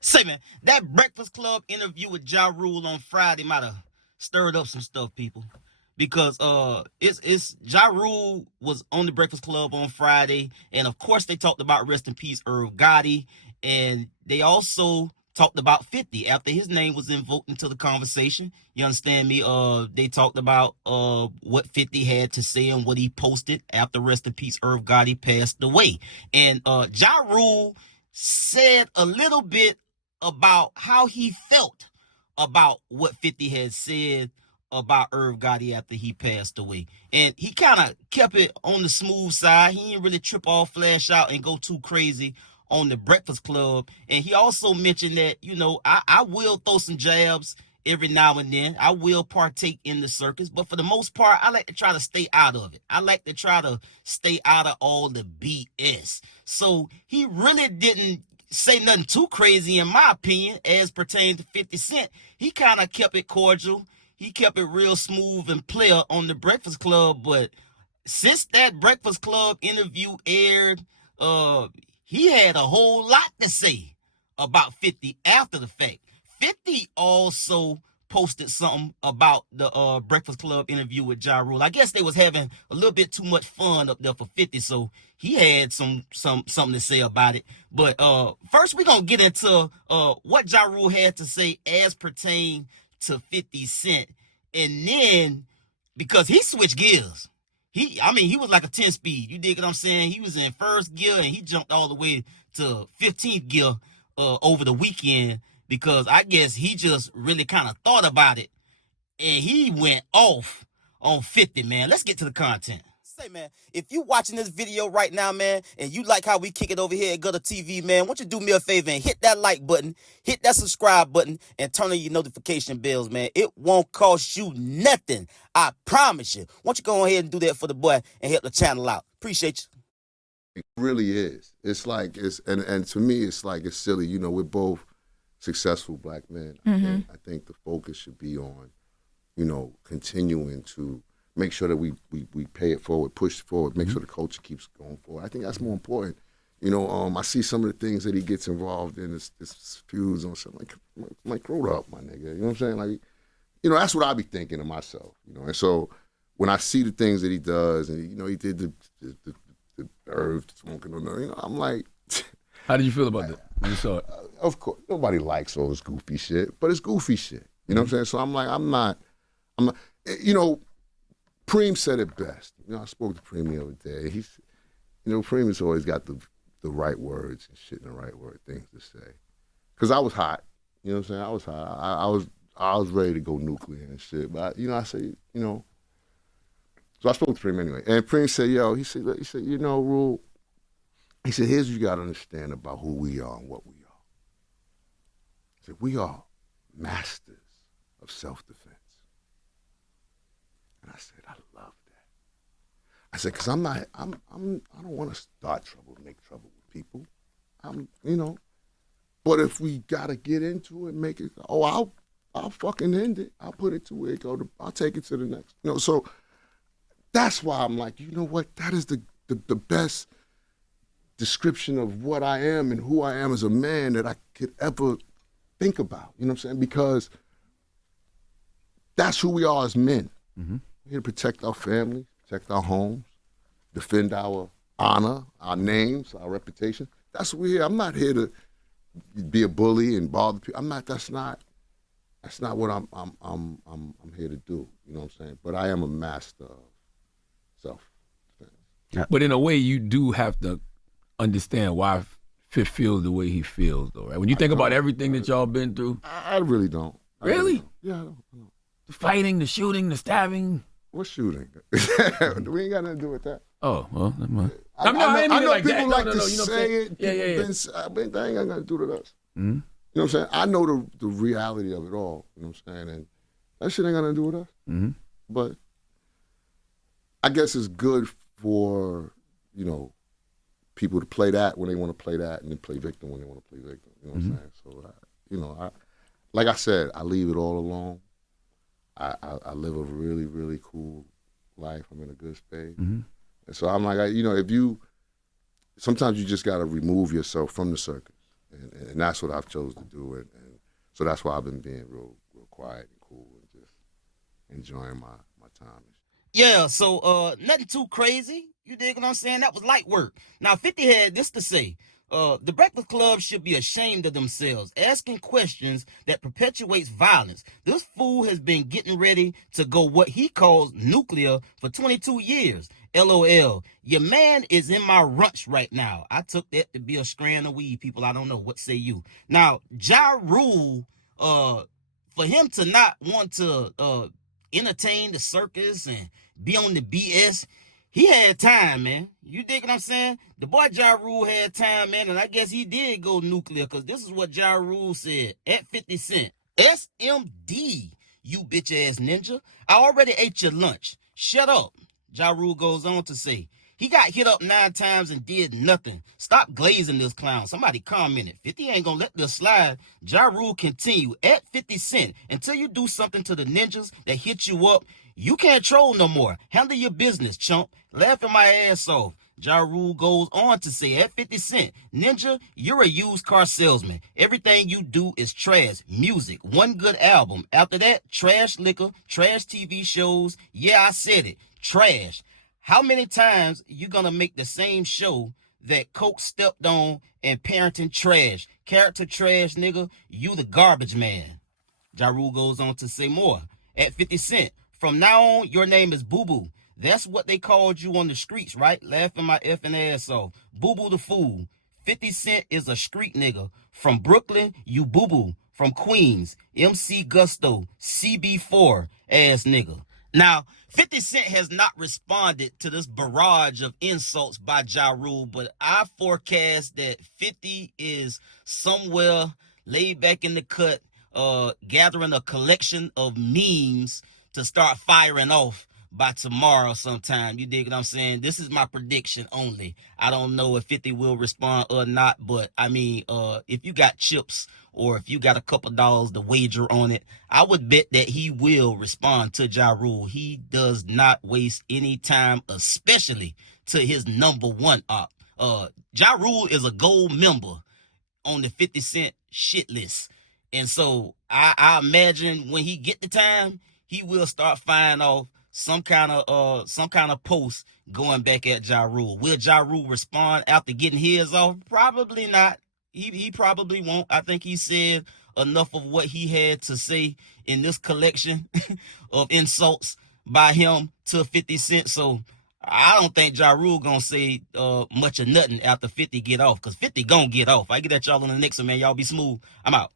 Say, man, that Breakfast Club interview with Ja Rule on Friday might have stirred up some stuff, people. Because it's Ja Rule was on the Breakfast Club on Friday, and of course they talked about rest in peace Irv Gotti, and they also talked about 50 after his name was invoked into the conversation. You understand me? They talked about what 50 had to say and what he posted after rest in peace Irv Gotti passed away. And Ja Rule said a little bit about how he felt about what 50 had said about Irv Gotti after he passed away. And he kind of kept it on the smooth side. He didn't really trip off, flash out, and go too crazy on the Breakfast Club. And he also mentioned that, I will throw some jabs every now and then. I will partake in the circus, but for the most part, I like to try to stay out of it. I like to try to stay out of all the BS. So he really didn't say nothing too crazy, in my opinion, as pertained to 50 Cent. He kind of kept it cordial. He kept it real smooth and player on the Breakfast Club. But since that Breakfast Club interview aired, he had a whole lot to say about 50 after the fact. 50 also posted something about the Breakfast Club interview with Ja Rule. I guess they was having a little bit too much fun up there for 50, so he had something to say about it. But first we're gonna get into what Ja Rule had to say as pertained to 50 Cent. And then, because he switched gears. He was like a 10 speed. You dig what I'm saying? He was in first gear and he jumped all the way to 15th gear over the weekend, because I guess he just really kind of thought about it and he went off on 50, man. Let's get to the content. Say, man, if you watching this video right now, man, and you like how we kick it over here at GuddaTV, man, why don't you do me a favor and hit that like button, hit that subscribe button, and turn on your notification bells, man. It won't cost you nothing. I promise you. Why don't you go ahead and do that for the boy and help the channel out? Appreciate you. It really is. It's like, and to me, it's like, it's silly. We're both successful black men. I think the focus should be on, continuing to make sure that we pay it forward, push forward, make sure the culture keeps going forward. I think that's more important. I see some of the things that he gets involved in, this feuds on something like grow up, my nigga. You know what I'm saying? Like, that's what I be thinking of myself. And so when I see the things that he does, and he did the Irv smoking on there, I'm like. How did you feel about that when you saw it? Of course, nobody likes all this goofy shit, but it's goofy shit. You know what I'm saying? So I'm like, I'm not. Preem said it best. I spoke to Preem the other day. Preem has always got the right words and shit and the right things to say. Because I was hot. You know what I'm saying? I was hot. I was ready to go nuclear and shit. But I say, So I spoke to Preem anyway, and Preem said, he said, Rule. He said, here's what you got to understand about who we are and what we are. He said, we are masters of self-defense. And I said, I love that. I said, because I don't want to start trouble, make trouble with people. But if we got to get into it, make it, I'll fucking end it. I'll put it to where it go. I'll take it to the next. So that's why I'm like, you know what? That is the best description of what I am and who I am as a man that I could ever think about. You know what I'm saying? Because that's who we are as men. We're here to protect our families, protect our homes, defend our honor, our names, our reputation. That's what we're here. I'm not here to be a bully and bother people. I'm not. That's not what I'm here to do. You know what I'm saying? But I am a master of self-defense. But in a way, you do have to understand why Fifth feels the way he feels, though, right? When you think about everything that y'all been through. I really don't. Really? Yeah, I don't. The fighting, the shooting, the stabbing. What shooting? We ain't got nothing to do with that. Oh, well, never mind. I know people like to you know say it. Yeah. But that ain't got nothing to do with us. Mm-hmm. You know what I'm saying? I know the reality of it all. You know what I'm saying? And that shit ain't got nothing to do with us. Mm-hmm. But I guess it's good for, people to play that when they want to play that, and then play victim when they want to play victim. You know what I'm saying? So, like I said, I leave it all alone. I live a really, really cool life. I'm in a good space. Mm-hmm. And so I'm like, sometimes you just got to remove yourself from the circus. And that's what I've chose to do, and so that's why I've been being real quiet and cool and just enjoying my time. Yeah, so nothing too crazy. You dig what I'm saying? That was light work. Now 50 had this to say. The Breakfast Club should be ashamed of themselves, asking questions that perpetuates violence. This fool has been getting ready to go what he calls nuclear for 22 years. LOL. Your man is in my runch right now. I took that to be a strand of weed, people. I don't know. What say you? Now, Ja Rule, for him to not want to entertain the circus and be on the BS, he had time, man. You dig what I'm saying? The boy Ja Rule had time, man, and I guess he did go nuclear, because this is what Ja Rule said at 50 Cent. SMD, you bitch ass ninja. I already ate your lunch. Shut up. Ja Rule goes on to say, he got hit up 9 times and did nothing. Stop glazing this clown. Somebody commented, 50 ain't gonna let this slide. Ja Rule continue at 50 Cent. Until you do something to the ninjas that hit you up, you can't troll no more. Handle your business, chump. Laughing my ass off. Ja Rule goes on to say at 50 Cent, Ninja, you're a used car salesman. Everything you do is trash. Music, one good album. After that, trash liquor, trash TV shows. Yeah, I said it. Trash. How many times you gonna make the same show that Coke stepped on and parenting trash? Character trash, nigga. You the garbage man. Ja Rule goes on to say more. At 50 Cent, from now on, your name is Boo Boo. That's what they called you on the streets, right? Laughing my effing ass off. Boo Boo the fool. 50 Cent is a street nigga. From Brooklyn, you Boo Boo. From Queens, MC Gusto, CB4 ass nigga. Now, 50 Cent has not responded to this barrage of insults by Ja Rule, but I forecast that 50 is somewhere laid back in the cut, gathering a collection of memes to start firing off by tomorrow sometime. You dig what I'm saying? This is my prediction only. I don't know if 50 will respond or not, but I mean, if you got chips or if you got a couple dollars to wager on it, I would bet that he will respond to Ja Rule. He does not waste any time, especially to his number one op. Ja Rule is a gold member on the 50 Cent shit list. And so I imagine when he get the time, he will start firing off some kind of post going back at Ja Rule. Will Ja Rule respond after getting his off? Probably not. He probably won't. I think he said enough of what he had to say in this collection of insults by him to 50 Cent. So I don't think Ja Rule gonna say much of nothing after 50 get off, because 50 gonna get off. I get at y'all on the next one, man. Y'all be smooth. I'm out.